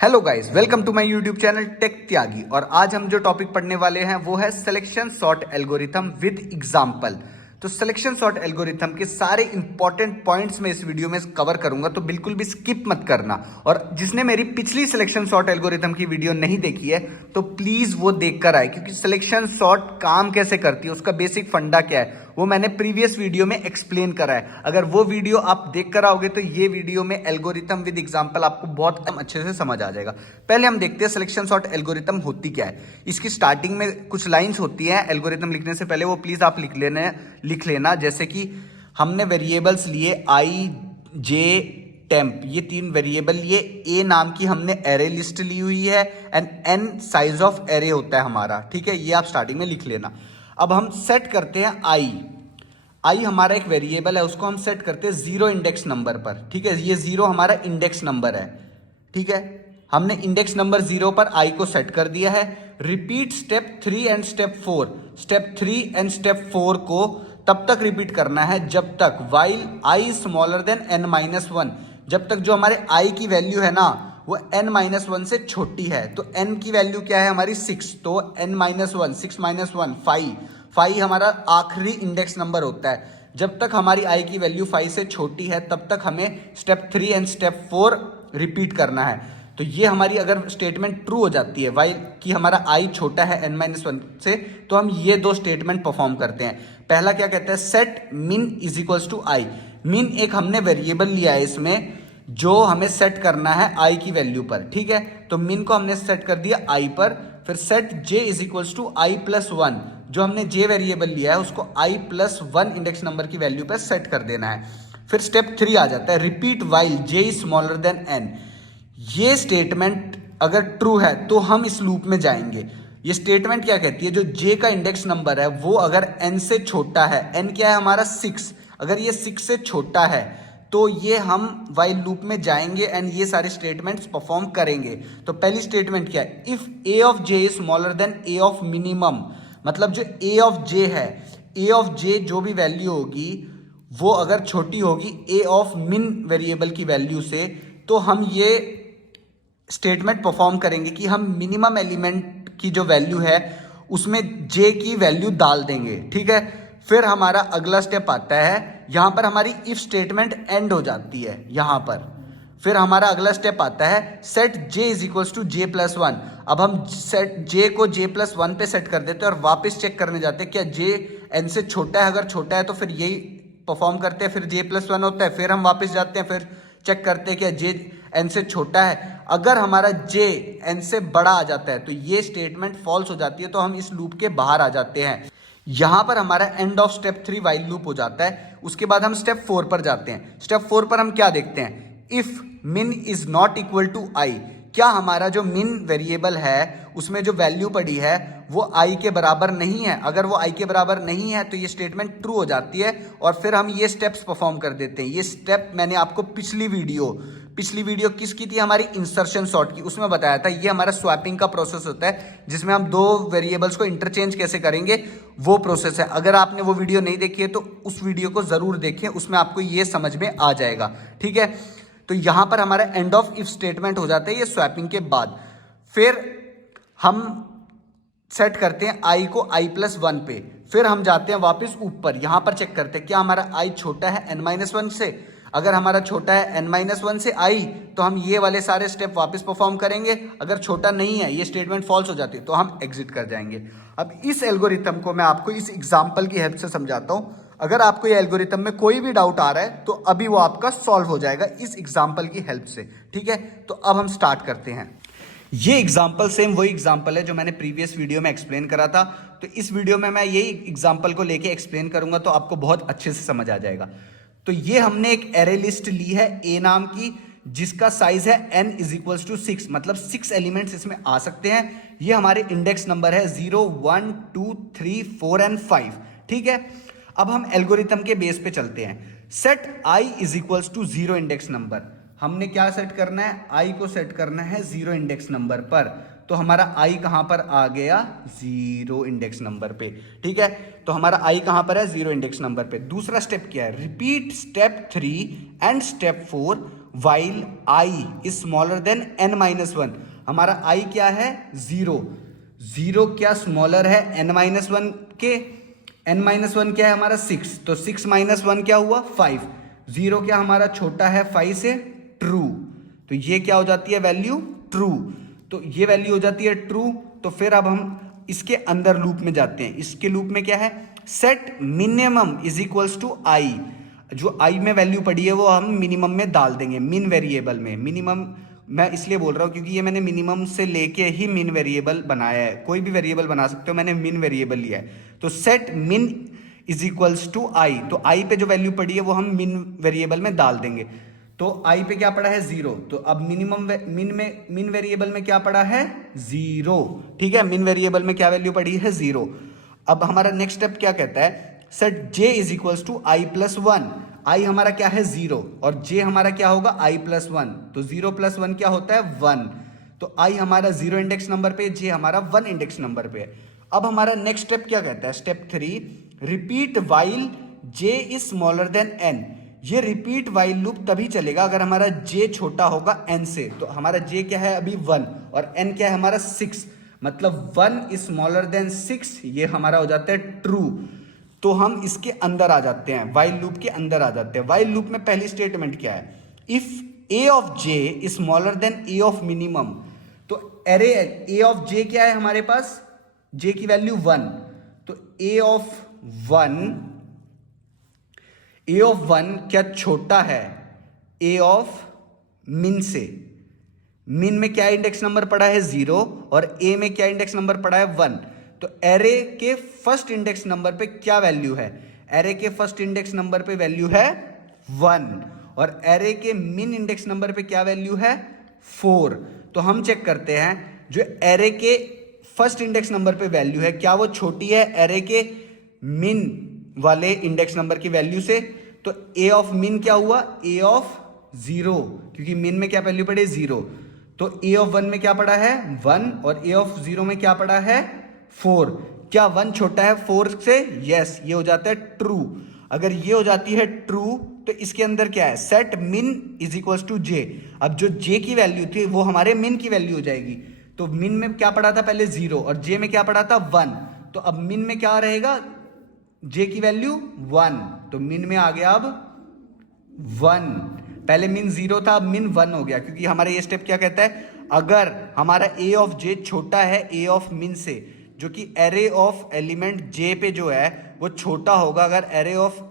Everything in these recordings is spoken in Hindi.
Hello guys, welcome to my YouTube channel tech Tyagi. और आज हम जो टॉपिक पढ़ने वाले हैं वो है selection sort algorithm with example. तो सिलेक्शन सॉर्ट एल्गोरिथम के सारे इंपॉर्टेंट पॉइंट्स में इस वीडियो में कवर करूंगा, तो बिल्कुल भी स्किप मत करना। और जिसने मेरी पिछली सिलेक्शन सॉर्ट एल्गोरिथम की वीडियो नहीं देखी है तो प्लीज वो देख कर आए, क्योंकि सिलेक्शन सॉर्ट काम कैसे करती है, उसका बेसिक फंडा क्या है, वो मैंने प्रीवियस वीडियो में एक्सप्लेन करा है। अगर वो वीडियो आप देख कर आओगे तो ये वीडियो में एल्गोरिथम विद एग्जांपल आपको बहुत अच्छे से समझ आ जाएगा। पहले हम देखते हैं सिलेक्शन सॉर्ट एल्गोरिथम होती क्या है। इसकी स्टार्टिंग में कुछ लाइंस होती हैं एल्गोरिथम लिखने से पहले, वो प्लीज आप लिख लेना। जैसे कि हमने वेरिएबल्स लिए आई, जे, टेम्प, ये तीन वेरिएबल लिए। ए नाम की हमने एरे लिस्ट ली हुई है and N size of array होता है हमारा, ठीक है। ये आप स्टार्टिंग में लिख लेना। अब हम सेट करते हैं आई हमारा एक वेरिएबल है, उसको हम सेट करते हैं जीरो इंडेक्स नंबर पर, ठीक है। ये जीरो हमारा इंडेक्स नंबर है, ठीक है। हमने इंडेक्स नंबर जीरो पर आई को सेट कर दिया है। Repeat step 3 and step 4, step 3 and step 4 को तब तक रिपीट करना है जब तक while I smaller than n-1, जब तक जो हमारे आई की वैल्यू है ना वो n-1 से छोटी है। तो n की वैल्यू क्या है हमारी 6, तो n-1, 6-1 5 हमारा आखिरी इंडेक्स नंबर होता है। जब तक हमारी i की वैल्यू 5 से छोटी है तब तक हमें स्टेप 3 एंड स्टेप 4 रिपीट करना है। तो ये हमारी अगर स्टेटमेंट ट्रू हो जाती है वाइल कि हमारा i छोटा है n-1 से, तो हम ये दो स्टेटमेंट परफॉर्म करते हैं। पहला क्या कहता है, सेट मिन इज इक्वल्स टू आई। मिन एक हमने वेरिएबल लिया है इसमें जो हमें सेट करना है आई की वैल्यू पर, ठीक है। तो मिन को हमने सेट कर दिया आई पर। फिर set J is equals to I plus 1, जो हमने जे वेरिएबल लिया है उसको आई प्लस 1 इंडेक्स नंबर की वैल्यू पर सेट कर देना है। फिर स्टेप 3 आ जाता है, repeat while J is smaller than N. ये स्टेटमेंट अगर ट्रू है तो हम इस लूप में जाएंगे। ये स्टेटमेंट क्या कहती है, जो जे का इंडेक्स नंबर है वो अगर एन से छोटा है, एन क्या है हमारा 6, अगर ये 6 से छोटा है तो ये हम वाइल लूप में जाएंगे एंड ये सारे स्टेटमेंट्स परफॉर्म करेंगे। तो पहली स्टेटमेंट क्या है, if A of J is smaller then A of minimum, मतलब जो ए ऑफ जे है, ए ऑफ जे जो भी वैल्यू होगी वो अगर छोटी होगी ए ऑफ मिन वेरिएबल की वैल्यू से, तो हम ये स्टेटमेंट परफॉर्म करेंगे कि हम मिनिमम एलिमेंट की जो वैल्यू है उसमें जे की वैल्यू डाल देंगे, ठीक है। फिर हमारा अगला स्टेप आता है, यहां पर हमारी इफ स्टेटमेंट एंड हो जाती है यहां पर। फिर हमारा अगला स्टेप आता है, set J is equals to J plus 1। अब हम सेट जे को जे प्लस 1 पे सेट कर देते हैं और वापस चेक करने जाते हैं क्या जे एन से छोटा है। अगर छोटा है तो फिर यही परफॉर्म करते हैं, फिर जे प्लस 1 होता है। फिर हम वापस जाते हैं, फिर चेक करते हैं क्या जे एन से छोटा है। अगर हमारा जे एन से बड़ा आ जाता है तो ये स्टेटमेंट फॉल्स हो जाती है, तो हम इस लूप के बाहर आ जाते हैं। यहां पर हमारा end of step 3 while loop हो जाता है। उसके बाद हम स्टेप 4 पर जाते हैं। स्टेप 4 पर हम क्या देखते हैं, इफ मिन इज नॉट इक्वल टू आई, क्या हमारा जो मिन वेरिएबल है उसमें जो वैल्यू पड़ी है वो आई के बराबर नहीं है। अगर वो आई के बराबर नहीं है तो ये स्टेटमेंट ट्रू हो जाती है और फिर हम ये स्टेप्स परफॉर्म कर देते हैं। ये स्टेप मैंने आपको पिछली वीडियो किसकी थी, हमारी इंसर्शन सॉर्ट की, उसमें बताया था। ये हमारा स्वैपिंग का प्रोसेस होता है जिसमें हम दो वेरिएबल्स को इंटरचेंज कैसे करेंगे, वो प्रोसेस है। अगर आपने वो वीडियो नहीं देखी है तो उस वीडियो को जरूर देखें, उसमें आपको ये समझ में आ जाएगा, ठीक है। तो यहां पर हमारा एंड ऑफ इफ स्टेटमेंट हो जाता है ये स्वैपिंग के बाद। फिर हम सेट करते हैं आई को आई प्लस 1 पे। फिर हम जाते हैं वापस ऊपर, यहां पर चेक करते हैं क्या हमारा आई छोटा है n-1 से। अगर हमारा छोटा है n-1 से आई तो हम ये वाले सारे स्टेप वापस परफॉर्म करेंगे। अगर छोटा नहीं है, ये स्टेटमेंट फॉल्स हो जाती है, तो हम एग्जिट कर जाएंगे। अब इस एल्गोरिथम को मैं आपको इस एग्जांपल की हेल्प से समझाता हूं। अगर आपको ये एल्गोरिथम में कोई भी डाउट आ रहा है तो अभी वो आपका सॉल्व हो जाएगा इस एग्जांपल की हेल्प से, ठीक है। तो अब हम स्टार्ट करते हैं। ये एग्जाम्पल सेम वही एग्जाम्पल है जो मैंने प्रीवियस वीडियो में एक्सप्लेन करा था। तो इस वीडियो में मैं यही एग्जाम्पल को लेके एक्सप्लेन करूंगा, तो आपको बहुत अच्छे से समझ आ जाएगा। तो ये हमने एक एरे लिस्ट ली है ए नाम की, जिसका साइज है n इज इक्वल्स टू 6, मतलब 6 एलिमेंट्स इसमें आ सकते हैं। ये हमारे इंडेक्स नंबर है 0, 1, 2, 3, 4 एंड 5, ठीक है। अब हम एल्गोरिथम के बेस पे चलते हैं। Set i is equals to 0 index number. हमने क्या सेट करना है, i को सेट करना है 0 इंडेक्स नंबर पर। तो हमारा आई कहाँ पर आ गया, 0 इंडेक्स नंबर पे। ठीक है, तो हमारा आई कहाँ पर है, 0 इंडेक्स नंबर पे। दूसरा स्टेप क्या है, repeat step 3 and step 4 while I is smaller then n-1। हमारा आई क्या है, 0। 0 क्या स्मॉलर है n-1 के, n-1 क्या है हमारा 6, तो 6 - 1 क्या हुआ 5। 0 क्या हमारा छोटा है 5 से, ट्रू। तो ये क्या हो जाती है वैल्यू, ट्रू। तो ये वैल्यू हो जाती है ट्रू। तो फिर अब हम इसके अंदर लूप में जाते हैं। इसके लूप में क्या है, set minimum is equals to i. जो आई में वैल्यू पड़ी है वो हम मिनिमम में डाल देंगे, मिन वेरिएबल में। मिनिमम मैं इसलिए बोल रहा हूँ क्योंकि ये मैंने मिनिमम से लेके ही मिन वेरिएबल बनाया है। कोई भी वेरिएबल बना सकते हो, मैंने मिन वेरिएबल लिया है। तो सेट मिन इज इक्वल्स टू आई, तो आई पे जो वैल्यू पड़ी है वो हम मिन वेरिएबल में डाल देंगे। तो आई पे क्या पड़ा है, 0। तो अब मिन वेरिएबल में क्या पड़ा है, 0। ठीक है, मिन वेरिएबल में क्या वैल्यू पड़ी है, 0। अब हमारा नेक्स्ट स्टेप क्या कहता है, set j is equals to I plus 1। I हमारा क्या है, 0, और j हमारा क्या होगा, आई प्लस 1। तो 0 + 1 क्या होता है, 1। तो आई हमारा 0 इंडेक्स नंबर पे, j हमारा 1 इंडेक्स नंबर पे है। अब हमारा नेक्स्ट स्टेप क्या कहता है, step 3, repeat while j is smaller then n। ये रिपीट वाइल लूप तभी चलेगा अगर हमारा j छोटा होगा n से। तो हमारा j क्या है अभी 1, और n क्या है हमारा 6, मतलब 1 इज स्मॉलर देन 6। ये हमारा हो जाता है ट्रू। तो हम इसके अंदर आ जाते हैं, वाइल लूप के अंदर आ जाते हैं। वाइल लूप में पहली स्टेटमेंट क्या है, if a of j is smaller then a of minimum. तो एरे a ऑफ j क्या है हमारे पास, j की वैल्यू 1। तो a ऑफ 1 क्या छोटा है a ऑफ मिन से। मिन में क्या इंडेक्स नंबर पड़ा है, 0, और a में क्या इंडेक्स नंबर पड़ा है, 1। तो एरे के फर्स्ट इंडेक्स नंबर पे क्या वैल्यू है, एरे के फर्स्ट इंडेक्स नंबर पे वैल्यू है 1, और एरे के मिन इंडेक्स नंबर पे क्या वैल्यू है, 4। तो हम चेक करते हैं जो एरे के फर्स्ट इंडेक्स नंबर पे वैल्यू है क्या वो छोटी है एरे के मिन वाले इंडेक्स नंबर की वैल्यू से। तो a ऑफ मिन क्या हुआ, a ऑफ 0, क्योंकि मिन में क्या वैल्यू पड़े, 0। तो a ऑफ 1 में क्या पड़ा है, 1, और a ऑफ 0 में क्या पड़ा है, 4। क्या 1 छोटा है 4 से, यस, ये हो जाता है ट्रू। अगर ये हो जाती है ट्रू तो इसके अंदर क्या है, सेट मिन इज इक्वल टू j। अब जो j की वैल्यू थी वो हमारे मिन की वैल्यू हो जाएगी। तो मिन में क्या पड़ा था पहले, 0, और j में क्या पड़ा था, 1। तो अब मिन में क्या रहेगा, j की वैल्यू 1, तो मिन में आ गया अब 1। पहले मिन 0 था, अब मिन 1 हो गया, क्योंकि हमारा ये स्टेप क्या कहता है, अगर हमारा a ऑफ j छोटा है a ऑफ मिन से, जो कि एरे ऑफ एलिमेंट j पे जो है वो छोटा होगा अगर एरे ऑफ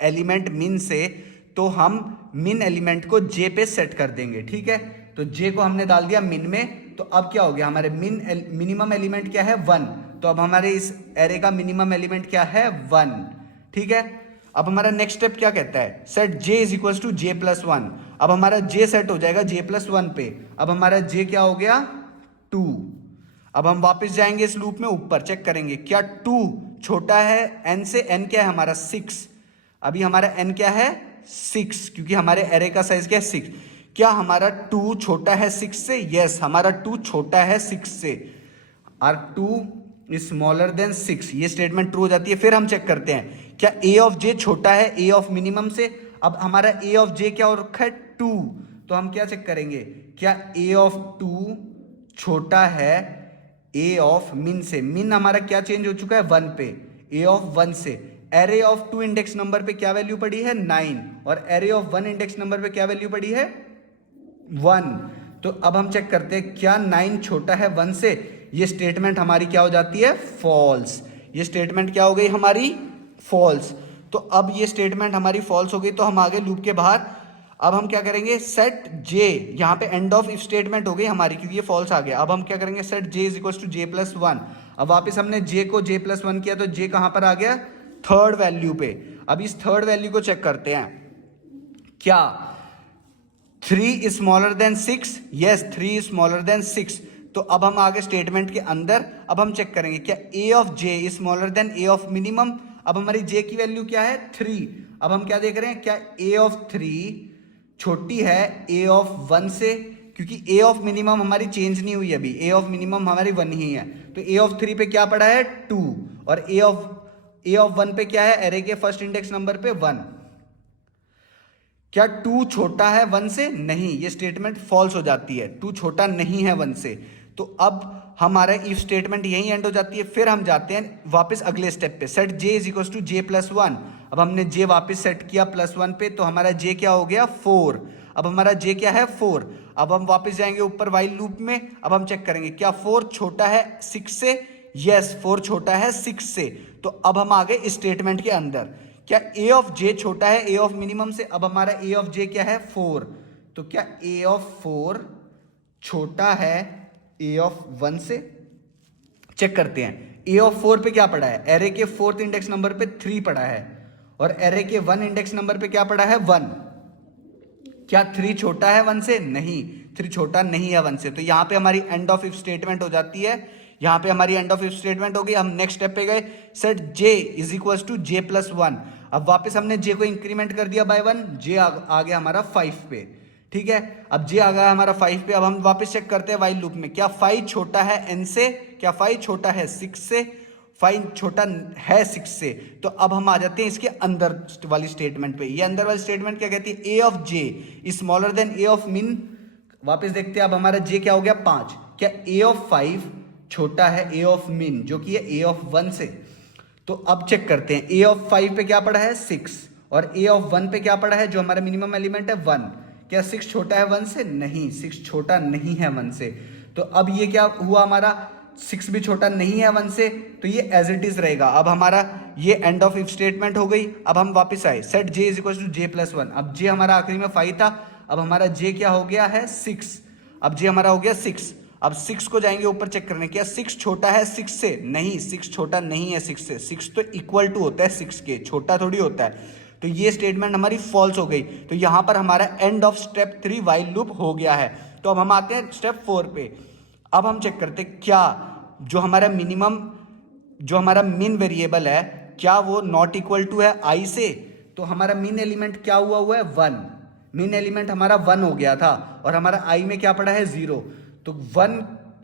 एलिमेंट मिन से, तो हम मिन एलिमेंट को j पे सेट कर देंगे। ठीक है, तो j को हमने डाल दिया मिन में। तो अब क्या हो गया, हमारे मिनिमम एलिमेंट क्या है, 1। तो अब हमारे इस एरे का मिनिमम एलिमेंट क्या है, 1। ठीक है, अब हमारा नेक्स्ट स्टेप क्या कहता है, set j is equal to j plus 1। अब हमारा j सेट हो जाएगा j प्लस 1 पे। अब हमारा j क्या हो गया, 2। अब हम वापस जाएंगे इस लूप में, ऊपर चेक करेंगे क्या 2 छोटा है n से, n क्या है हमारा 6। अभी हमारा n क्या है 6, क्योंकि हमारे एरे का साइज क्या है 6। क्या हमारा 2 छोटा है 6 से, यस, हमारा 2 छोटा है 6 से। आर 2 इज स्मॉलर देन 6, ये स्टेटमेंट ट्रू हो जाती है। फिर हम चेक करते हैं क्या a ऑफ j छोटा है a ऑफ मिनिमम से। अब हमारा a ऑफ j क्या हो रखा है, 2। तो हम क्या चेक करेंगे, क्या a ऑफ 2 छोटा है a ऑफ मिन से। मिन हमारा क्या चेंज हो चुका है, 1 पे, a ऑफ 1 से। एरे ऑफ 2 इंडेक्स नंबर पे क्या वैल्यू पड़ी है, 9, और एरे ऑफ 1 इंडेक्स नंबर पे क्या वैल्यू पड़ी है, 1। तो अब हम चेक करते हैं क्या 9 छोटा है 1 से। ये स्टेटमेंट हमारी क्या हो जाती है, फॉल्स। ये स्टेटमेंट क्या हो गई हमारी, फॉल्स। तो अब ये स्टेटमेंट हमारी फॉल्स हो गई, तो हम आगे लूप के बाहर। अब हम क्या करेंगे, सेट j, यहाँ पे एंड ऑफ इफ स्टेटमेंट हो गई हमारी, क्योंकि ये फॉल्स आ गया। अब हम क्या करेंगे, set j is equal to j plus 1। अब वापस हमने j को j प्लस 1 किया, तो j कहाँ पर आ गया, थर्ड वैल्यू पे। अब इस थर्ड वैल्यू को चेक करते हैं, क्या 3 is smaller then 6, yes 3 is smaller then 6। तो अब हम आगे स्टेटमेंट के अंदर, अब हम चेक करेंगे क्या a of j is smaller then a of minimum. अब हमारी j की वैल्यू क्या है, 3। अब हम क्या देख रहे हैं, क्या a ऑफ 3 छोटी है a ऑफ 1 से, क्योंकि ए ऑफ मिनिमम हमारी चेंज नहीं हुई अभी, ए ऑफ मिनिमम हमारी 1 ही है। तो ए ऑफ 3 पे क्या पड़ा है 2, और ए ऑफ 1 पे क्या है, एरे के फर्स्ट इंडेक्स नंबर पे 1। क्या 2 छोटा है 1 से? नहीं, ये स्टेटमेंट फॉल्स हो जाती है, 2 छोटा नहीं है 1 से। तो अब हमारा इफ स्टेटमेंट यही एंड हो जाती है। फिर हम जाते हैं वापस अगले स्टेप पे, set j is equal to j plus 1। अब हमने j वापस सेट किया +1 पे, तो हमारा j क्या हो गया 4। अब हमारा j क्या है 4। अब हम वापस जाएंगे ऊपर वाइल लूप में। अब हम चेक करेंगे क्या 4 छोटा है 6 से? यस, 4 छोटा है 6 से। तो अब हम आ गए इस स्टेटमेंट के अंदर। क्या a ऑफ j छोटा है a ऑफ मिनिमम से? अब हमारा a ऑफ j क्या है 4। तो क्या a ऑफ 4 छोटा है a ऑफ 1 से? चेक करते हैं। a ऑफ 4 पे क्या पड़ा है, एरे के 4th इंडेक्स नंबर पे 3 पड़ा है, और एरे के 1 इंडेक्स नंबर पे क्या पड़ा है 1। क्या 3 छोटा है 1 से? नहीं, 3 छोटा नहीं है 1 से। तो यहां पे हमारी एंड ऑफ इफ स्टेटमेंट हो जाती है। यहां पे हमारी एंड ऑफ इफ स्टेटमेंट हो गई। हम नेक्स्ट स्टेप पे गए, set j is equal to j plus 1। अब वापस हमने j को इंक्रीमेंट कर दिया बाय 1, j आ गया हमारा 5 पे। ठीक है, अब j आ गया हमारा 5 पे। अब हम वापस चेक करते हैं वाइल लूप में, क्या 5 छोटा है n से? क्या 5 छोटा है 6 से? 5 छोटा है 6 से। तो अब हम आ जाते हैं इसके अंदर वाली स्टेटमेंट पे। ये अंदर वाली स्टेटमेंट क्या कहती है, a of j is smaller then a of मिन। वापस देखते हैं, अब हमारा j क्या हो गया 5। क्या a ऑफ 5 छोटा है a ऑफ मिन, जो कि है a ऑफ 1 से? तो अब चेक करते हैं, a ऑफ 5 पे क्या पड़ा है 6, और a ऑफ 1 पे क्या पड़ा है, जो हमारा मिनिमम एलिमेंट है 1। क्या 6 छोटा है 1 से? नहीं, 6 छोटा नहीं है 1 से। तो अब ये क्या हुआ, हमारा 6 भी छोटा नहीं है 1 से, तो ये एज इट इज रहेगा। अब हमारा ये एंड ऑफ इफ स्टेटमेंट हो गई। अब हम वापस आए, set j is equal to j plus 1। अब j हमारा आखिरी में 5 था, अब हमारा j क्या हो गया है 6। अब j हमारा हो गया 6। अब 6 को जाएंगे ऊपर चेक करने, क्या 6 छोटा है 6 से? नहीं, 6 छोटा नहीं है 6 से। 6 तो इक्वल टू होता है 6 के, छोटा थोड़ी होता है। तो ये स्टेटमेंट हमारी फॉल्स हो गई। तो यहां पर हमारा end of step 3 while loop हो गया है। तो अब हम आते हैं स्टेप 4 पे। अब हम चेक करते हैं क्या जो हमारा मिन वेरिएबल है, क्या वो नॉट इक्वल टू है i से? तो हमारा मिन एलिमेंट क्या हुआ है 1। मिन एलिमेंट हमारा 1 हो गया था, और हमारा i में क्या पड़ा है 0। तो 1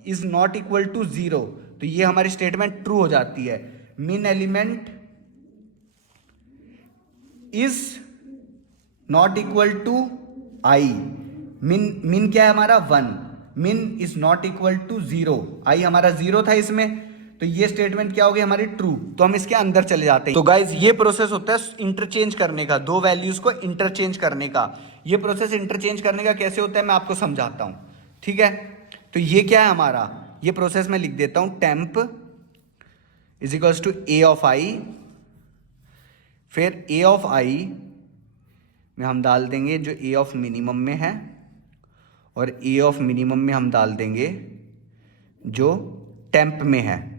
इज नॉट इक्वल टू 0, तो ये हमारी स्टेटमेंट ट्रू हो जाती है। Min element is not equal to i। Min क्या है हमारा 1, min is not equal to 0, i हमारा 0 था इसमें। तो ये स्टेटमेंट क्या हो गई हमारी ट्रू। तो हम इसके अंदर चले जाते हैं। तो गाइज ये प्रोसेस होता है इंटरचेंज करने का, दो वैल्यूज को इंटरचेंज करने का। ये प्रोसेस इंटरचेंज करने का कैसे होता है मैं आपको समझाता हूं, ठीक है। तो ये क्या है हमारा, ये प्रोसेस मैं लिख देता हूं, temp is equals to a of i। फिर a ऑफ i में हम डाल देंगे जो a ऑफ मिनिमम में है, और a ऑफ मिनिमम में हम डाल देंगे जो टेम्प में है।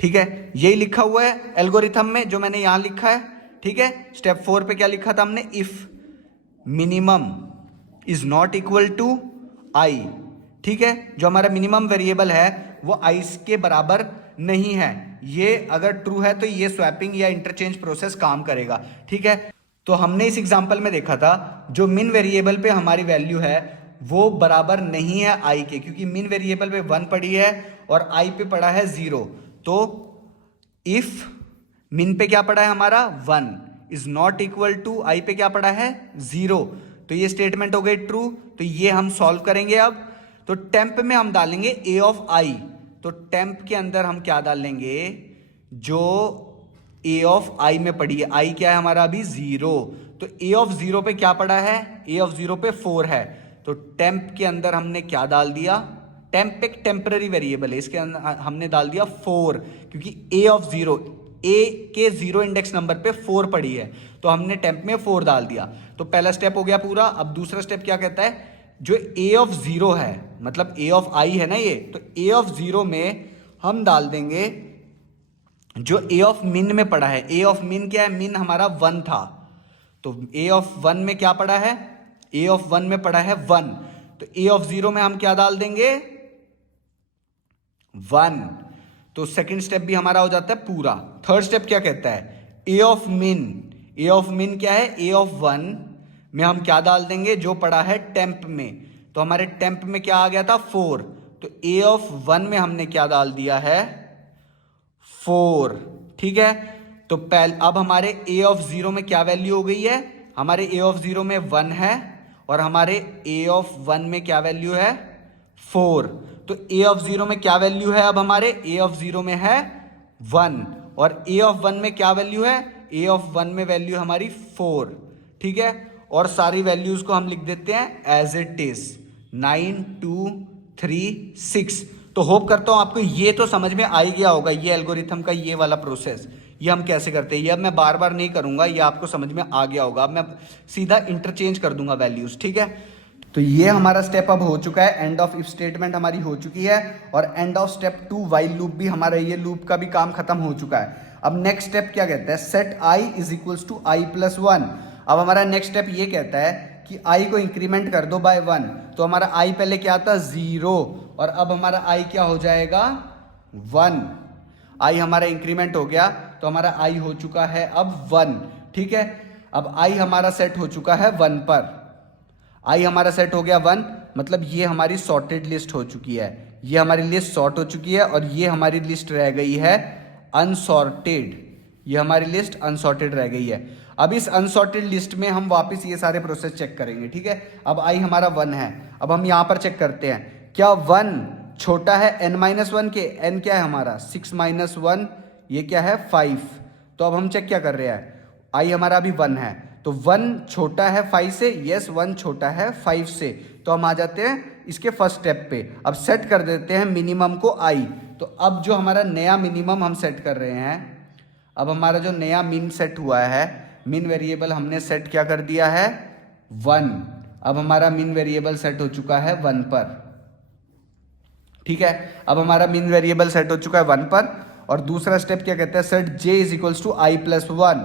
ठीक है, यही लिखा हुआ है एल्गोरिथम में जो मैंने यहां लिखा है। ठीक है, स्टेप 4 पे क्या लिखा था हमने, if minimum is not equal to i। ठीक है, जो हमारा मिनिमम वेरिएबल है वो i के बराबर नहीं है। ये अगर ट्रू है तो ये स्वैपिंग या इंटरचेंज प्रोसेस काम करेगा। ठीक है, तो हमने इस एग्जांपल में देखा था जो मिन वेरिएबल पे हमारी वैल्यू है वो बराबर नहीं है i के, क्योंकि मिन वेरिएबल पे 1 पड़ी है और i पे पड़ा है 0। तो इफ मिन पे क्या पड़ा है हमारा 1 is not equal to i पे क्या पड़ा है 0, तो ये स्टेटमेंट हो गई ट्रू। तो ये हम सॉल्व करेंगे। अब तो टेम्प में हम डालेंगे a ऑफ i। तो टेम्प के अंदर हम क्या डालेंगे, जो a ऑफ i में पड़ी है, i क्या है हमारा अभी 0, तो a ऑफ 0 पे क्या पड़ा है, a ऑफ 0 पे 4 है। तो टेम्प के अंदर हमने क्या डाल दिया, टेम्प एक टेम्पररी वेरिएबल है, इसके अंदर हमने डाल दिया 4, क्योंकि a ऑफ 0, a के 0 इंडेक्स नंबर पे 4 पड़ी है, तो हमने टेम्प में 4 डाल दिया। तो पहला स्टेप हो गया पूरा। अब दूसरा स्टेप क्या कहता है, जो a ऑफ 0 है, मतलब a ऑफ i है ना ये, तो a ऑफ 0 में हम डाल देंगे जो a ऑफ मिन में पड़ा है। a ऑफ मिन क्या है, मिन हमारा 1 था, तो a ऑफ 1 में क्या पड़ा है, a ऑफ 1 में पड़ा है 1, तो a ऑफ 0 में हम क्या डाल देंगे 1। तो सेकंड स्टेप भी हमारा हो जाता है पूरा। थर्ड स्टेप क्या कहता है, a ऑफ मिन, a ऑफ मिन क्या है, a ऑफ 1 में हम क्या डाल देंगे जो पड़ा है टेम्प में, तो हमारे टेम्प में क्या आ गया था 4, तो a ऑफ 1 में हमने क्या डाल दिया है 4, ठीक है। तो अब हमारे a ऑफ 0 में क्या वैल्यू हो गई है, हमारे a ऑफ 0 में 1 है और हमारे a ऑफ 1 में क्या वैल्यू है 4। तो a ऑफ 0 में क्या वैल्यू है, अब हमारे a ऑफ 0 में है 1 और a ऑफ 1 में क्या वैल्यू है, a ऑफ 1 में वैल्यू हमारी 4, ठीक है। और सारी वैल्यूज को हम लिख देते हैं एज इट इज 9 2 3 6। तो होप करता हूं आपको ये तो समझ में आ ही गया होगा, ये एल्गोरिथम का ये वाला प्रोसेस, ये हम कैसे करते हैं। ये अब मैं बार बार नहीं करूंगा, ये आपको समझ में आ गया होगा। अब मैं सीधा इंटरचेंज कर दूंगा वैल्यूज, ठीक है। तो ये हमारा स्टेप अब हो चुका है, एंड ऑफ इफ स्टेटमेंट हमारी हो चुकी है और and of step 2 while loop भी हमारा, ये लूप का भी काम खत्म हो चुका है। अब नेक्स्ट स्टेप क्या कहता है, set i is equals to i plus 1। अब हमारा नेक्स्ट स्टेप ये कहता है कि i को इंक्रीमेंट कर दो बाय 1। तो हमारा i पहले क्या था 0 और अब हमारा i क्या हो जाएगा 1। i हमारा इंक्रीमेंट हो गया तो हमारा i हो चुका है अब 1, ठीक है। अब i हमारा सेट हो चुका है 1 पर, i हमारा सेट हो गया 1, मतलब ये हमारी सॉर्टेड लिस्ट हो चुकी है, ये हमारी लिस्ट सॉर्ट हो चुकी है और ये हमारी लिस्ट रह गई है अनसॉर्टेड, ये हमारी लिस्ट अनसॉर्टेड रह गई है। अब इस अनसॉर्टेड लिस्ट में हम वापस ये सारे प्रोसेस चेक करेंगे, ठीक है। अब i हमारा 1 है, अब हम यहाँ पर चेक करते हैं क्या 1 छोटा है n-1 के, n क्या है हमारा 6 - 1, ये क्या है 5। तो अब हम चेक क्या कर रहे हैं, i हमारा अभी 1 है तो 1 छोटा है 5 से, यस 1 छोटा है 5 से। तो हम आ जाते हैं इसके फर्स्ट स्टेप पे, अब सेट कर देते हैं मिनिमम को i। तो अब जो हमारा नया मिनिमम हम सेट कर रहे हैं, अब हमारा जो नया मिन सेट हुआ है, मिन वेरिएबल हमने सेट क्या कर दिया है 1। अब हमारा मिन वेरिएबल सेट हो चुका है 1 पर, ठीक है। अब हमारा मिन वेरिएबल सेट हो चुका है 1 पर और दूसरा स्टेप क्या कहता है, set j is equals to i plus 1।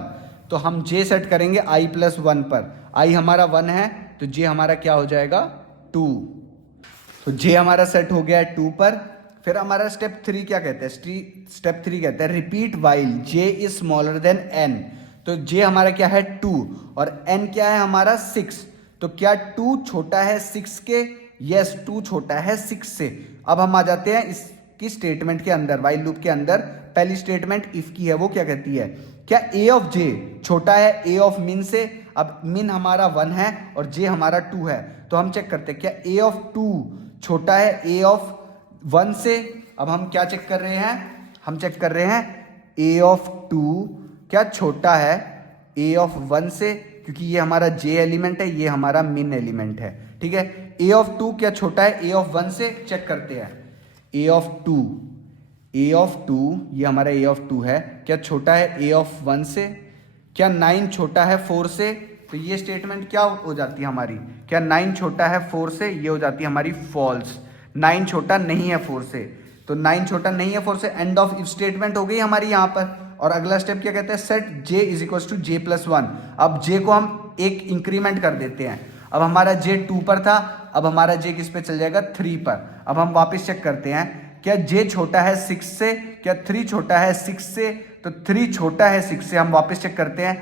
तो हम j सेट करेंगे i प्लस 1 पर, i हमारा 1 है तो j हमारा क्या हो जाएगा 2। तो j हमारा सेट हो गया है 2 पर। फिर हमारा स्टेप 3 क्या कहता है, स्टेप 3 कहता है repeat while j is smaller then n। तो j हमारा क्या है 2 और n क्या है हमारा 6। तो क्या 2 छोटा है 6 के, यस 2 छोटा है 6 से। अब हम आ जाते हैं इसकी स्टेटमेंट के अंदर, वाइल लूप के अंदर। पहली स्टेटमेंट इफ की है, वो क्या कहती है, क्या a ऑफ j छोटा है a ऑफ मिन से। अब मिन हमारा 1 है और j हमारा 2 है, तो हम चेक करते हैं क्या a ऑफ 2 छोटा है a ऑफ 1 से। अब हम क्या चेक कर रहे हैं, हम चेक कर रहे हैं a ऑफ 2 क्या छोटा है a ऑफ 1 से, क्योंकि ये हमारा j एलिमेंट है, ये हमारा मिन एलिमेंट है, ठीक है। a ऑफ 2 क्या छोटा है a ऑफ 1 से, चेक करते हैं a ऑफ 2, a ऑफ 2 ये हमारा a ऑफ 2 है, क्या छोटा है a ऑफ 1 से। क्या 9 छोटा है 4 से, तो ये स्टेटमेंट क्या हो जाती है हमारी, क्या 9 छोटा है 4 से, ये हो जाती है हमारी फॉल्स। 9 छोटा नहीं है 4 से, तो 9 छोटा नहीं है 4 से, एंड ऑफ इफ स्टेटमेंट हो गई हमारी यहाँ पर। और अगला स्टेप क्या कहते हैं, set j is equal to j plus 1। अब j को हम एक इंक्रीमेंट कर देते हैं, अब हमारा j 2 पर था, अब हमारा j किस पे चल जाएगा 3 पर। अब हम वापस चेक करते हैं क्या j छोटा है 6 से, क्या 3 छोटा है 6 से। तो 3 छोटा है 6 से। हम वापस चेक करते हैं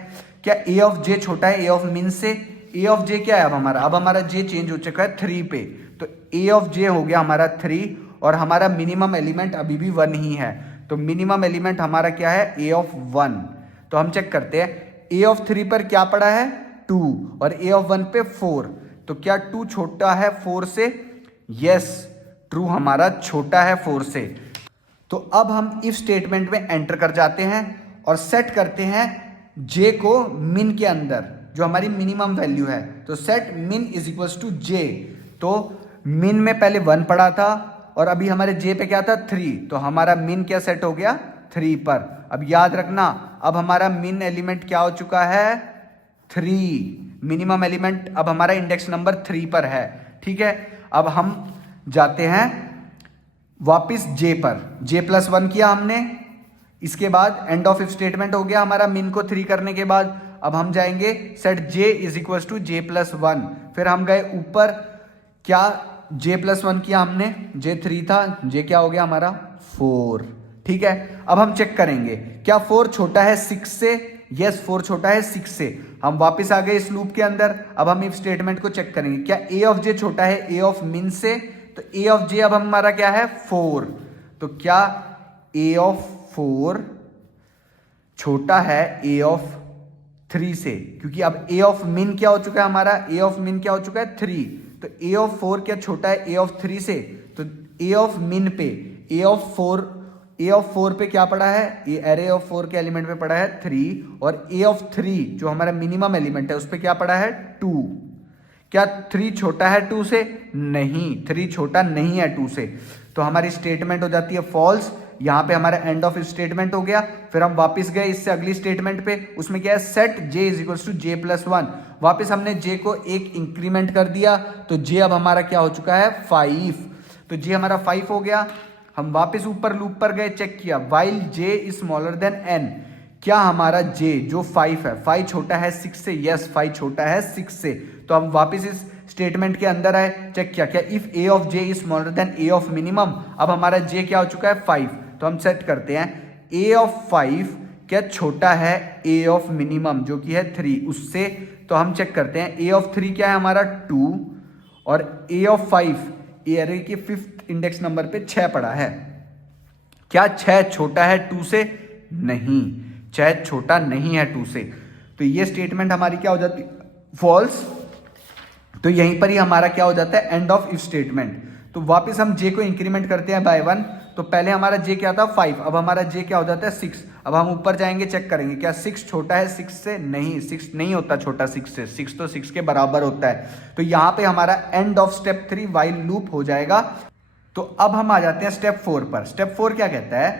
क्या a ऑफ j छोटा है a ऑफ मिन से। a ऑफ j क्या है अब हमारा j चेंज हो चुका है 3 पे, तो a ऑफ j हो गया हमारा 3 और हमारा मिनिमम एलिमेंट अभी भी 1 ही है। तो मिनिमम एलिमेंट हमारा क्या है a ऑफ 1। तो हम चेक करते हैं a ऑफ 3 पर क्या पड़ा है 2 और a ऑफ 1 पे 4। तो क्या 2 छोटा है 4 से, यस ट्रू हमारा छोटा है 4 से। तो अब हम इफ स्टेटमेंट में एंटर कर जाते हैं और सेट करते हैं j को मिन के अंदर, जो हमारी मिनिमम वैल्यू है। तो सेट मिन इज इक्वल्स टू j। तो मिन में पहले 1 पड़ा था और अभी हमारे j पे क्या था 3, तो हमारा मिन क्या सेट हो गया 3 पर। अब याद रखना, अब हमारा मिन एलिमेंट क्या हो चुका है 3, मिनिमम एलिमेंट अब हमारा इंडेक्स नंबर 3 पर है, ठीक है। अब हम जाते हैं वापिस j पर, j प्लस 1 किया हमने, इसके बाद एंड ऑफ इफ स्टेटमेंट हो गया हमारा मिन को 3 करने के बाद। अब हम जाएंगे set j is equal to j plus 1, फिर हम गए ऊपर, क्या j प्लस 1 किया हमने, j 3 था, j क्या हो गया हमारा 4, ठीक है। अब हम चेक करेंगे क्या 4 छोटा है 6 से, यस 4 छोटा है 6 से। हम वापस आ गए इस लूप के अंदर। अब हम इफ स्टेटमेंट को चेक करेंगे, क्या ए ऑफ जे छोटा है ए ऑफ मिन से? तो ए ऑफ जे अब हमारा क्या है 4, तो क्या ए ऑफ 4 छोटा है ए ऑफ 3 से? क्योंकि अब ए ऑफ मिन क्या हो चुका है हमारा, ए ऑफ मिन क्या हो चुका है 3, तो ए ऑफ 4 क्या छोटा है ए ऑफ 3 से? तो ए ऑफ मिन पे ए ऑफ 4 पे क्या पड़ा है, ये एरे ऑफ 4 के एलिमेंट पे पड़ा है 3, और ए ऑफ 3 जो हमारा मिनिमम एलिमेंट है उस पे क्या पड़ा है 2। क्या 3 छोटा है 2 से? नहीं, 3 छोटा नहीं है 2 से, तो हमारी स्टेटमेंट हो जाती है फॉल्स। यहां पे हमारा एंड ऑफ स्टेटमेंट हो गया। फिर हम वापस गए इससे अगली स्टेटमेंट पे, उसमें क्या है set j is equal to J plus 1। वापिस हमने j को एक इंक्रीमेंट कर दिया, तो j अब हमारा क्या हो चुका है 5, तो j हमारा 5 हो गया। हम वापस ऊपर लूप पर गए, चेक किया while j is smaller then n, क्या हमारा j जो 5 है 5 छोटा है 6 से? यस 5 छोटा है 6 से। तो हम वापस इस स्टेटमेंट के अंदर आए, चेक किया क्या if a of j is smaller then a of minimum. अब हमारा j क्या हो चुका है 5, तो हम सेट करते हैं a ऑफ 5 क्या छोटा है a ऑफ मिनिमम जो कि है 3 उससे। तो हम चेक करते हैं a ऑफ 3 क्या है हमारा 2, और a ऑफ 5 एरे के 5th इंडेक्स नंबर पे 6 पड़ा है। क्या 6 छोटा है 2 से? नहीं, 6 छोटा नहीं है 2 से, तो ये स्टेटमेंट हमारी क्या हो जाती है फॉल्स। तो यहीं पर ही हमारा क्या हो जाता है एंड ऑफ इफ स्टेटमेंट। तो वापस हम j को इंक्रीमेंट करते हैं बाय 1, तो पहले हमारा j क्या था 5, अब हमारा j क्या हो जाता है 6। अब हम ऊपर जाएंगे, चेक करेंगे क्या 6 छोटा है 6 से? नहीं, 6 नहीं होता छोटा 6 से, 6 तो 6 के बराबर होता है। तो यहां पे हमारा end of step 3 while loop हो जाएगा। तो अब हम आ जाते हैं स्टेप 4 पर। स्टेप 4 क्या कहता है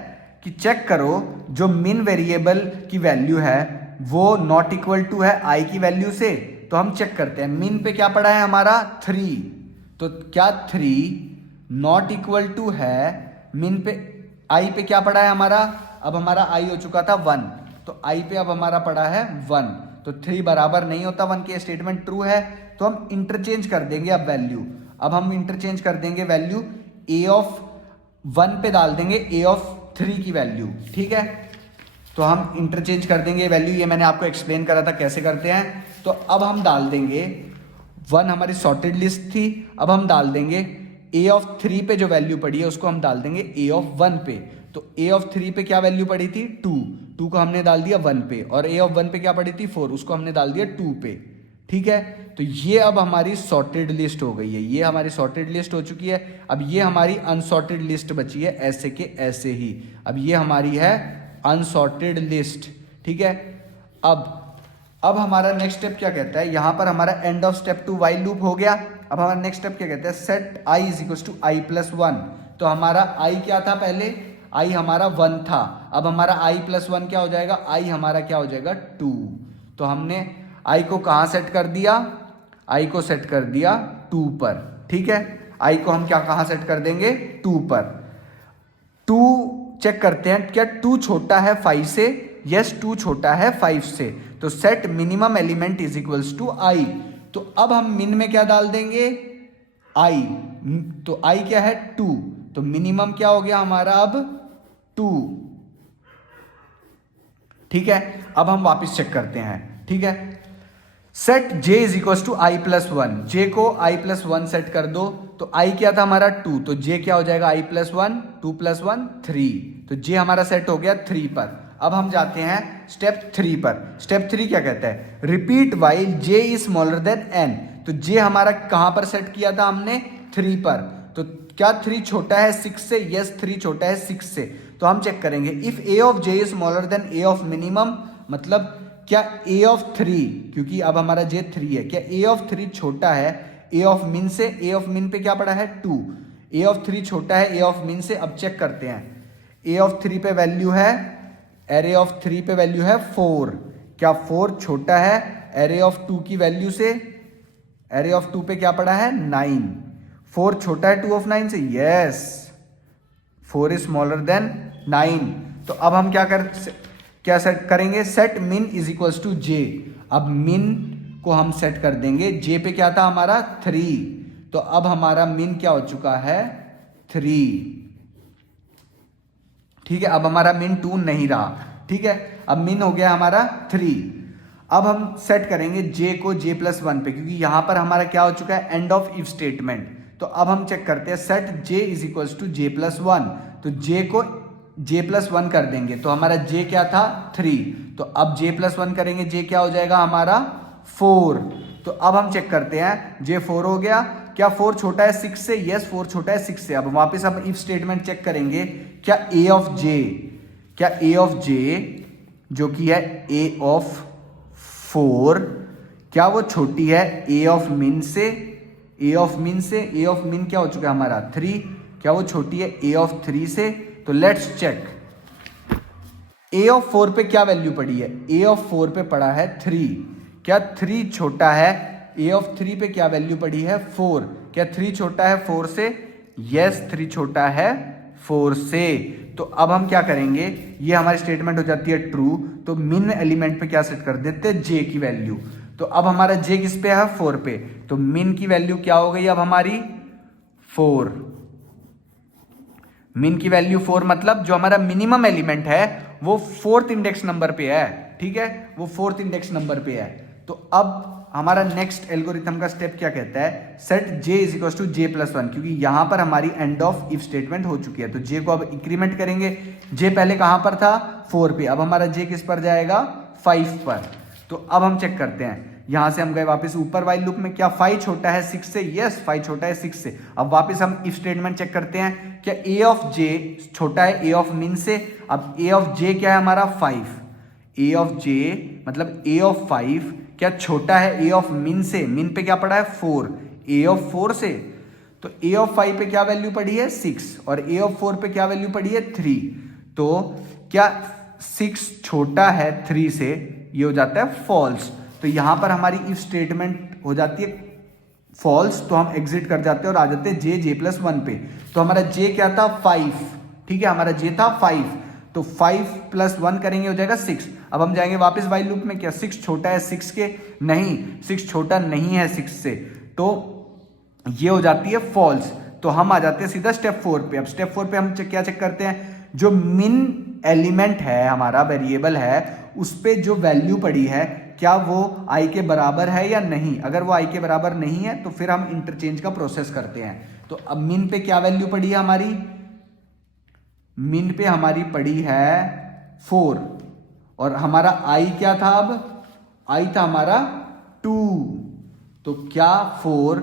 कि चेक करो जो मिन वेरिएबल की वैल्यू है वो नॉट इक्वल टू है i की वैल्यू से। तो हम चेक करते हैं मिन पे क्या पड़ा है हमारा 3, तो क्या 3 नॉट इक्वल टू है मिन पे i पे क्या पड़ा है हमारा, अब हमारा i हो चुका था 1, तो i पे अब हमारा पड़ा है 1, तो 3 बराबर नहीं होता 1 के, स्टेटमेंट ट्रू है। तो हम इंटरचेंज कर देंगे अब वैल्यू, अब हम इंटरचेंज कर देंगे वैल्यू a ऑफ 1 पे डाल देंगे a ऑफ 3 की वैल्यू, ठीक है। तो हम इंटरचेंज कर देंगे वैल्यू, ये मैंने आपको एक्सप्लेन करा था कैसे करते हैं। तो अब हम डाल देंगे 1 हमारी सॉर्टेड लिस्ट थी, अब हम डाल देंगे a ऑफ 3 पे जो वैल्यू पड़ी है उसको हम डाल देंगे a ऑफ 1 पे। तो a ऑफ 3 पे क्या वैल्यू पड़ी थी 2 को हमने डाल दिया 1 पे, और a ऑफ 1 पे क्या पड़ी थी 4, उसको हमने डाल दिया 2 पे, ठीक है। तो ये अब हमारी सॉर्टेड लिस्ट हो गई है, ये हमारी सॉर्टेड लिस्ट हो चुकी है। अब ये हमारी अनसॉर्टेड लिस्ट बची है ऐसे के ऐसे ही, अब ये हमारी है अनसॉर्टेड लिस्ट, ठीक है। अब हमारा नेक्स्ट स्टेप क्या कहता है, यहां पर हमारा end of step 2 while loop हो गया। अब हमारा नेक्स्ट स्टेप क्या कहता है set i is equal to i plus 1। तो हमारा i क्या था पहले, i हमारा 1 था, अब हमारा i प्लस 1 क्या हो जाएगा, i हमारा क्या हो जाएगा 2। तो हमने i को कहाँ सेट कर दिया, i को सेट कर दिया 2 पर, ठीक है। i को हम क्या कहाँ सेट कर देंगे 2 पर। 2 चेक करते हैं क्या 2 छोटा है 5 से, यस 2 छोटा है 5 से। तो set minimum element is equals to i। तो अब हम मिन में क्या डाल देंगे i, तो i क्या है 2, तो मिनिमम क्या हो गया हमारा अब 2, ठीक है। अब हम वापस चेक करते हैं, ठीक है। Set j is equal to i plus 1, j को i प्लस 1 सेट कर दो, तो i क्या था हमारा 2, तो j क्या हो जाएगा i प्लस 1, 2 प्लस 1 3, तो j हमारा सेट हो गया 3 पर। अब हम जाते हैं स्टेप 3 पर। स्टेप 3 क्या कहता है, repeat while j is smaller then n। तो j हमारा कहां पर सेट किया था हमने 3 पर, तो क्या 3 छोटा है 6 से, यस 3 छोटा है 6 से। तो हम चेक करेंगे if a of j is smaller then a of minimum, मतलब क्या a ऑफ 3, क्योंकि अब हमारा j 3 है, क्या a ऑफ 3 छोटा है a ऑफ मिन से, a ऑफ मिन पे क्या पड़ा है 2, a ऑफ 3 छोटा है a ऑफ मिन से। अब चेक करते हैं a ऑफ 3 पे वैल्यू है, एरे ऑफ 3 पे वैल्यू है 4, क्या 4 छोटा है एरे ऑफ 2 की वैल्यू से, एरे ऑफ 2 पे क्या पड़ा है 9, 4 छोटा है 2 ऑफ 9 से, यस 4 इज स्मॉलर देन 9। तो अब हम क्या सेट करेंगे, सेट मिन इज इक्वल्स टू j। अब मिन को हम सेट कर देंगे, j पे क्या था हमारा 3, तो अब हमारा मिन क्या हो चुका है 3, ठीक है। अब हमारा मिन 2 नहीं रहा, ठीक है। अब मिन हो गया हमारा 3। अब हम सेट करेंगे जे को j+1 पे, क्योंकि यहां पर हमारा क्या हो चुका है, एंड ऑफ इफ स्टेटमेंट। तो अब हम चेक करते हैं set j is equals to j+1, तो j को j+1 कर देंगे, तो हमारा j क्या था 3, तो अब j+1 करेंगे, j क्या हो जाएगा हमारा 4। तो अब हम चेक करते हैं j 4 हो गया, क्या 4 छोटा है 6 से, यस 4 छोटा है 6 से। अब वापस हम इफ स्टेटमेंट चेक करेंगे, क्या a ऑफ j जो कि है a ऑफ 4, क्या वो छोटी है a ऑफ मिन से, a ऑफ मिन क्या हो चुका है हमारा 3, क्या वो छोटी है a ऑफ 3 से। तो लेट्स चेक a ऑफ 4 पे क्या वैल्यू पड़ी है, a ऑफ 4 पे पड़ा है 3, क्या 3 छोटा है a ऑफ 3 पे, क्या वैल्यू पड़ी है 4, क्या 3 छोटा है 4 से, यस 3 छोटा है 4 से। तो अब हम क्या करेंगे, ये हमारी स्टेटमेंट हो जाती है ट्रू, तो मिन एलिमेंट पे क्या सेट कर देते हैं, j की वैल्यू। तो अब हमारा j किस पे है 4 पे, तो मिन की वैल्यू क्या हो गई अब हमारी 4, मिन की वैल्यू 4, मतलब जो हमारा मिनिमम एलिमेंट है वो 4th इंडेक्स नंबर पे है, ठीक है, वो 4th इंडेक्स नंबर पे है। तो अब हमारा नेक्स्ट एल्गोरिथम का स्टेप क्या कहता है, set j is equal to j+1, क्योंकि यहां पर हमारी एंड ऑफ इफ स्टेटमेंट हो चुकी है, तो j को अब इंक्रीमेंट करेंगे। j पहले कहां पर था 4 पे, अब हमारा j किस पर जाएगा 5 पर। तो अब हम चेक करते हैं, यहां से हम गए वापस ऊपर वाइल लूप में, क्या 5 छोटा है 6 से, यस 5 छोटा है 6 से। अब वापस हम इफ स्टेटमेंट चेक करते हैं, क्या a ऑफ j छोटा है a ऑफ मिन से। अब a ऑफ j क्या है हमारा 5, a ऑफ j मतलब a ऑफ 5 क्या छोटा है a ऑफ मिन से, मिन पे क्या पड़ा है 4, a ऑफ 4 से। तो a ऑफ 5 पे क्या वैल्यू पड़ी है 6 और a ऑफ 4 पे क्या वैल्यू पड़ी है 3, तो क्या 6 छोटा है 3 से, ये हो जाता है फॉल्स। तो यहां पर हमारी इफ स्टेटमेंट हो जाती है फॉल्स, तो हम एग्जिट कर जाते हैं और आ जाते हैं j+1 पे। तो हमारा j क्या था 5, ठीक है, हमारा j था 5, तो 5+1 करेंगे हो जाएगा 6। अब हम जाएंगे वापस वाइल लूप में, क्या 6 छोटा है 6 के, नहीं 6 छोटा नहीं है 6 से, तो ये हो जाती है फॉल्स। तो हम आ जाते हैं सीधा स्टेप 4 पे। अब स्टेप 4 पे हम क्या चेक करते हैं, जो मिन एलिमेंट है हमारा वेरिएबल है, उस पे जो वैल्यू पड़ी है क्या वो i के बराबर है या नहीं। अगर वो i के बराबर नहीं है तो फिर हम इंटरचेंज का प्रोसेस करते हैं। तो अब मिन पे क्या वैल्यू पड़ी है हमारी, मिन पे हमारी पड़ी है 4 और हमारा i क्या था, अब i था हमारा 2, तो क्या 4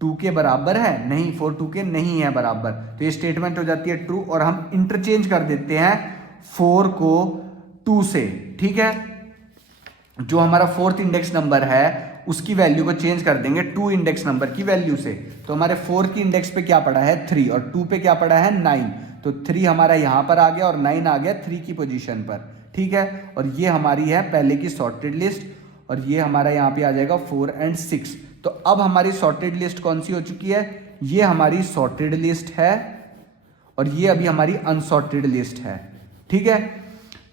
2 के बराबर है, नहीं 4 2 के नहीं है बराबर, तो ये स्टेटमेंट हो जाती है ट्रू और हम इंटरचेंज कर देते हैं 4 को 2 से, ठीक है। जो हमारा 4th इंडेक्स नंबर है उसकी वैल्यू को चेंज कर देंगे 2 इंडेक्स नंबर की वैल्यू से। तो हमारे 4 की इंडेक्स पे क्या पड़ा है 3 और 2 पे क्या पड़ा है 9, तो 3 हमारा यहां पर आ गया और 9 आ गया 3 की पोजीशन पर, ठीक है। और ये हमारी है पहले की सॉर्टेड लिस्ट और ये हमारा यहाँ पे आ जाएगा 4 और 6। तो अब हमारी सॉर्टेड लिस्ट कौन सी हो चुकी है, ये हमारी सॉर्टेड लिस्ट है और ये अभी हमारी अनसॉर्टेड लिस्ट है, ठीक है।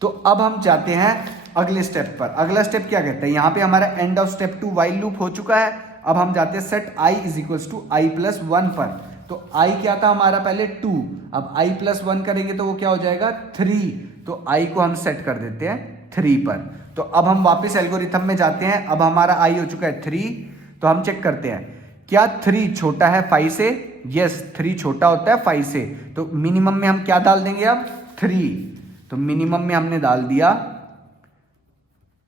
तो अब हम जाते हैं अगले स्टेप पर। अगला स्टेप क्या कहता है, यहाँ पे हमारा end of step 2 while loop हो चुका है। अब हम जाते हैं set i is equals to i+1 पर। तो i क्या था हमारा पहले 2, अब i+1 करेंगे तो वो क्या हो जाएगा 3, तो i को हम सेट कर देते हैं 3 पर। तो अब हम वापस एल्गोरिथम में जाते हैं, अब हमारा i हो चुका है 3, तो हम चेक करते हैं क्या 3 छोटा है 5 से, यस 3 छोटा होता है 5 से। तो मिनिमम में हम क्या डाल देंगे अब 3, तो मिनिमम में हमने डाल दिया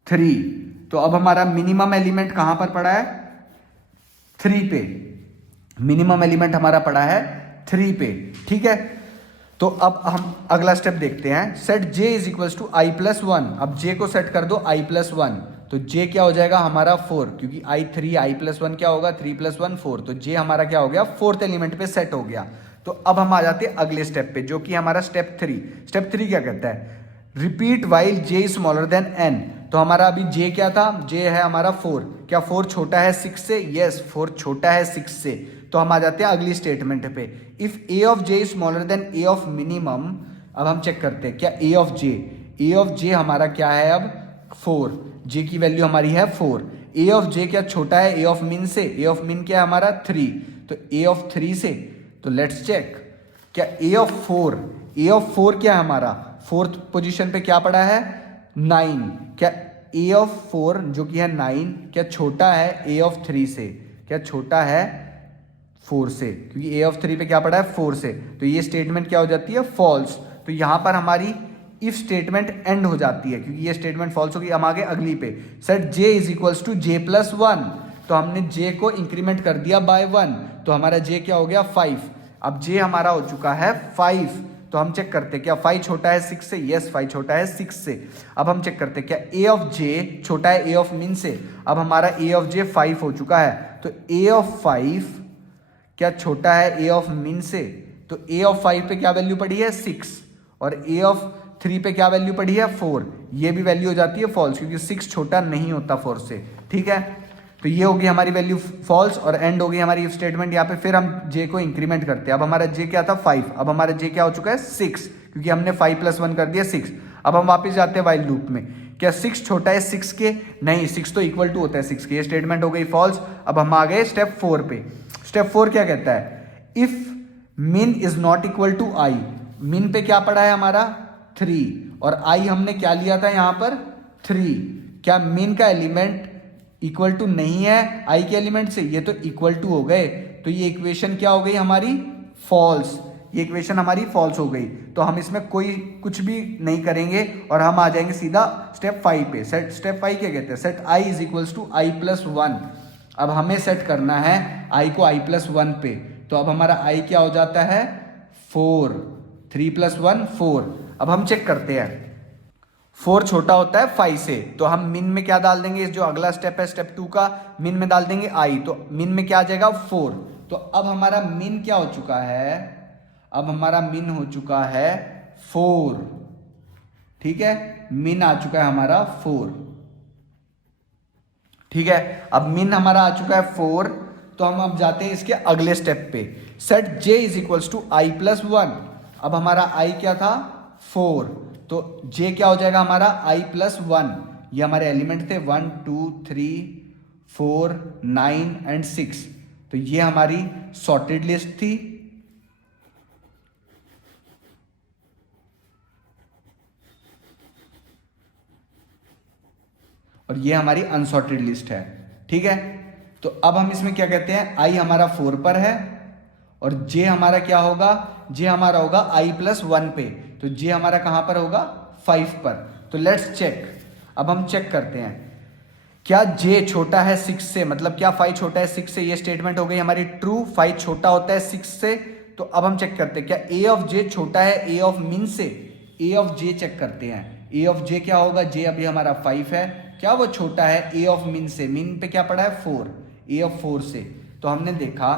3। तो अब हमारा मिनिमम एलिमेंट कहां पर पड़ा है 3 पे, मिनिमम एलिमेंट हमारा पड़ा है 3 पे, ठीक है। तो अब हम अगला स्टेप देखते हैं, set j is equals to i+1। अब j को सेट कर दो i+1, तो j क्या हो जाएगा हमारा 4, क्योंकि i3 i+1 क्या होगा 3 + 1 4, तो j हमारा क्या हो गया 4th एलिमेंट पे सेट हो गया। तो अब हम आ जाते हैं अगले स्टेप पे जो कि हमारा स्टेप 3। स्टेप 3 क्या कहता है, repeat while j smaller than n। तो हमारा अभी j क्या था, j है हमारा 4, क्या 4 छोटा है 6 से, यस 4 छोटा है 6 से। तो हम आ जाते हैं अगली स्टेटमेंट पे, if a of j smaller than a of minimum. अब हम चेक करते हैं क्या a ऑफ j हमारा क्या है अब 4, j की वैल्यू हमारी है 4। a ऑफ j क्या छोटा है a ऑफ मिन से, a ऑफ मिन क्या है हमारा 3, तो a ऑफ 3 से। तो लेट्स चेक क्या a ऑफ 4 क्या है हमारा 4th पोजीशन पे क्या पड़ा है 9, क्या a ऑफ 4 जो कि है 9 क्या छोटा है a ऑफ 3 से? क्या छोटा है 4 से? क्योंकि a ऑफ 3 पे क्या पड़ा है 4 से, तो ये स्टेटमेंट क्या हो जाती है फॉल्स। तो यहां पर हमारी इफ स्टेटमेंट एंड हो जाती है क्योंकि ये स्टेटमेंट फॉल्स होगी। हम आगे अगली पे, set j is equals to j plus 1, तो हमने j को इंक्रीमेंट कर दिया बाय 1, तो हमारा j क्या हो गया 5। अब j हमारा हो चुका है 5, तो हम चेक करते हैं क्या 5 छोटा है 6 से? यस 5 छोटा है 6 से। अब हम चेक करते हैं क्या a ऑफ j छोटा है a ऑफ min से? अब हमारा a ऑफ j 5 हो चुका है, तो a ऑफ 5 क्या छोटा है a ऑफ min से? तो a ऑफ 5 पे क्या वैल्यू पड़ी है 6 और a ऑफ 3 पे क्या वैल्यू पड़ी है 4, ये भी वैल्यू हो जाती है फॉल्स क्योंकि 6 छोटा नहीं होता 4 से। ठीक है, तो ये होगी हमारी वैल्यू फॉल्स और एंड होगी हमारी इफ स्टेटमेंट। यहाँ पे फिर हम j को इंक्रीमेंट करते हैं। अब हमारा j क्या था 5, अब हमारा j क्या हो चुका है 6 क्योंकि हमने 5 प्लस 1 कर दिया 6। अब हम वापस जाते हैं व्हाइल लूप में, क्या 6 छोटा है 6 के? नहीं, 6 तो इक्वल टू होता है 6 के, ये स्टेटमेंट हो गई फॉल्स। अब हम आ गए स्टेप 4 पे। स्टेप 4 क्या कहता है? If min is not equal to i, min पे क्या पड़ा है हमारा 3 और i हमने क्या लिया था यहाँ पर 3, क्या min का एलिमेंट इक्वल टू नहीं है i के एलिमेंट से? ये तो इक्वल टू हो गए, तो ये इक्वेशन क्या हो गई हमारी फॉल्स, ये इक्वेशन हमारी फॉल्स हो गई। तो हम इसमें कोई कुछ भी नहीं करेंगे और हम आ जाएंगे सीधा स्टेप 5 पे। स्टेप 5 क्या कहते हैं? Set i is equals to i plus 1। अब हमें सेट करना है i को i प्लस 1 पे, तो अब हमारा i क्या हो जाता है 4, 3 प्लस 1 4। अब हम चेक करते हैं, 4 छोटा होता है 5 से, तो हम min में क्या डाल देंगे? जो अगला स्टेप है स्टेप 2 का, min में डाल देंगे i, तो min में क्या आ जाएगा 4। तो अब हमारा min क्या हो चुका है? अब हमारा min हो चुका है 4। ठीक है, min आ चुका है हमारा 4। ठीक है, अब min हमारा आ चुका है 4, तो हम अब जाते हैं इसके अगले स्टेप पे। Set j is equals to i plus 1। अब हमारा i क्या था 4, तो j क्या हो जाएगा हमारा i प्लस 1। ये हमारे एलिमेंट थे 1 2 3 4 9 एंड 6, तो ये हमारी सॉर्टेड लिस्ट थी। और ये हमारी अनसॉर्टेड लिस्ट है। ठीक है, तो अब हम इसमें क्या कहते हैं, i हमारा 4 पर है और j हमारा क्या होगा? j हमारा होगा i प्लस 1 पे, तो j हमारा कहां पर होगा 5 पर। तो लेट्स चेक, अब हम चेक करते हैं क्या j छोटा है 6 से, मतलब क्या 5 छोटा है 6 से? ये स्टेटमेंट हो गई हमारी ट्रू, 5 छोटा होता है 6 से। तो अब हम चेक करते हैं क्या a ऑफ j छोटा है a ऑफ min से? a ऑफ j चेक करते हैं, a ऑफ j क्या होगा? j अभी हमारा 5 है, क्या वो छोटा है a ऑफ min से? min पे क्या पड़ा है 4, a ऑफ 4 से। तो हमने देखा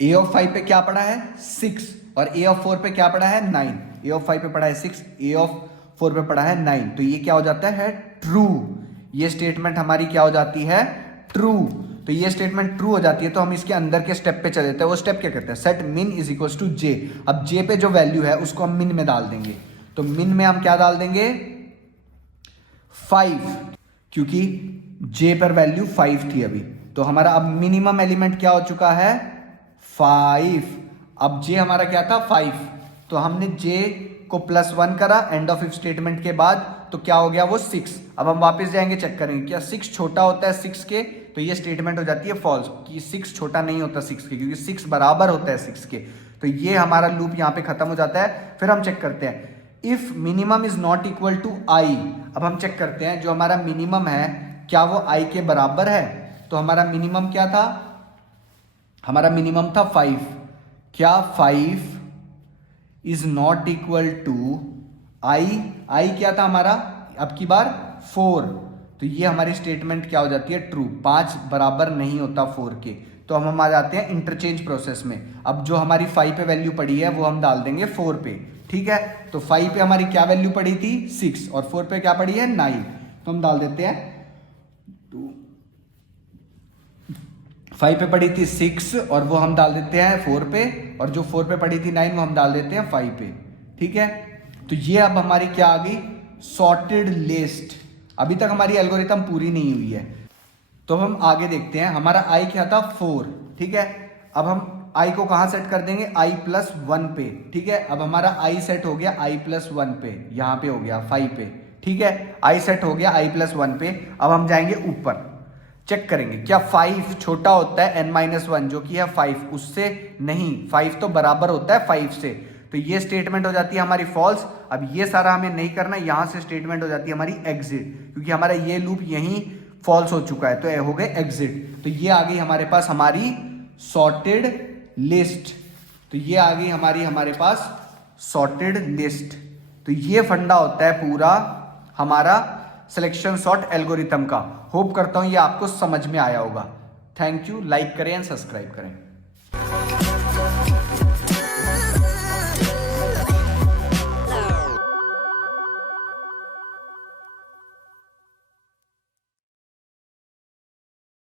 a ऑफ 5 पे क्या पड़ा है 6 और a ऑफ 4 पे क्या पड़ा है 9। a ऑफ 5 पे पड़ा है 6, a ऑफ 4 पे पड़ा है 9, तो ये क्या हो जाता है ट्रू। ये स्टेटमेंट हमारी क्या हो जाती है ट्रू। तो ये स्टेटमेंट ट्रू हो जाती है, तो हम इसके अंदर के स्टेप पे चले जाते हैं। वो स्टेप क्या कहते हैं? Set min is equals to j। अब j पे जो वैल्यू है उसको हम min में डाल देंगे, तो min में हम क्या डाल देंगे 5, क्योंकि j पर वैल्यू 5 थी अभी। तो हमारा अब मिनिमम एलिमेंट क्या हो चुका है 5। अब j हमारा क्या था 5, तो हमने j को प्लस 1 करा एंड ऑफ इफ स्टेटमेंट के बाद, तो क्या हो गया वो 6। अब हम वापस जाएंगे चेक करेंगे क्या 6 छोटा होता है 6 के, तो ये स्टेटमेंट हो जाती है फॉल्स कि 6 छोटा नहीं होता 6 के, क्योंकि 6 बराबर होता है 6 के। तो ये हमारा लूप यहाँ पे खत्म हो जाता है। फिर हम चेक करते हैं if minimum is not equal to i। अब हम चेक करते हैं जो हमारा मिनिमम है क्या वो i के बराबर है? तो हमारा मिनिमम क्या था? हमारा मिनिमम था 5। क्या 5 is not equal to i क्या था हमारा अब की बार 4, तो ये हमारी स्टेटमेंट क्या हो जाती है ट्रू। 5 बराबर नहीं होता 4 के, तो हम आ जाते हैं इंटरचेंज प्रोसेस में। अब जो हमारी 5 पे वैल्यू पड़ी है वो हम डाल देंगे 4 पे। ठीक है, तो 5 पे हमारी क्या वैल्यू पड़ी थी 6 और 4 पे क्या पड़ी है 9, तो हम डाल देते हैं 5 पे पड़ी थी 6 और वो हम डाल देते हैं 4 पे, और जो 4 पे पड़ी थी 9 वो हम डाल देते हैं 5 पे। ठीक है, तो ये अब हमारी क्या आ गई सॉर्टेड लिस्ट। अभी तक हमारी एल्गोरिथम पूरी नहीं हुई है, तो हम आगे देखते हैं। हमारा i क्या था 4। ठीक है, अब हम i को कहां सेट कर देंगे i प्लस 1 पे। ठीक है, अब हमारा i सेट हो गया i प्लस 1 पे, यहां पे हो गया 5 पे। ठीक है, आई सेट हो गया i+1 पे। अब हम जाएंगे ऊपर, चेक करेंगे क्या 5 छोटा होता है n-1 जो कि है 5 उससे, नहीं 5 तो बराबर होता है 5 से, तो ये स्टेटमेंट हो जाती है हमारी फॉल्स। अब ये सारा हमें नहीं करना, यहां से स्टेटमेंट हो जाती है हमारी एग्जिट, क्योंकि हमारा ये लूप यहीं फॉल्स हो चुका है, तो हो गए एग्जिट। तो ये आ गई हमारे पास हमारी सॉर्टेड लिस्ट, तो ये आ गई हमारे पास सॉर्टेड लिस्ट। तो ये फंडा होता है पूरा हमारा सिलेक्शन सॉर्ट एल्गोरिथम का। होप करता हूं ये आपको समझ में आया होगा। थैंक यू, लाइक करें एंड सब्सक्राइब करें।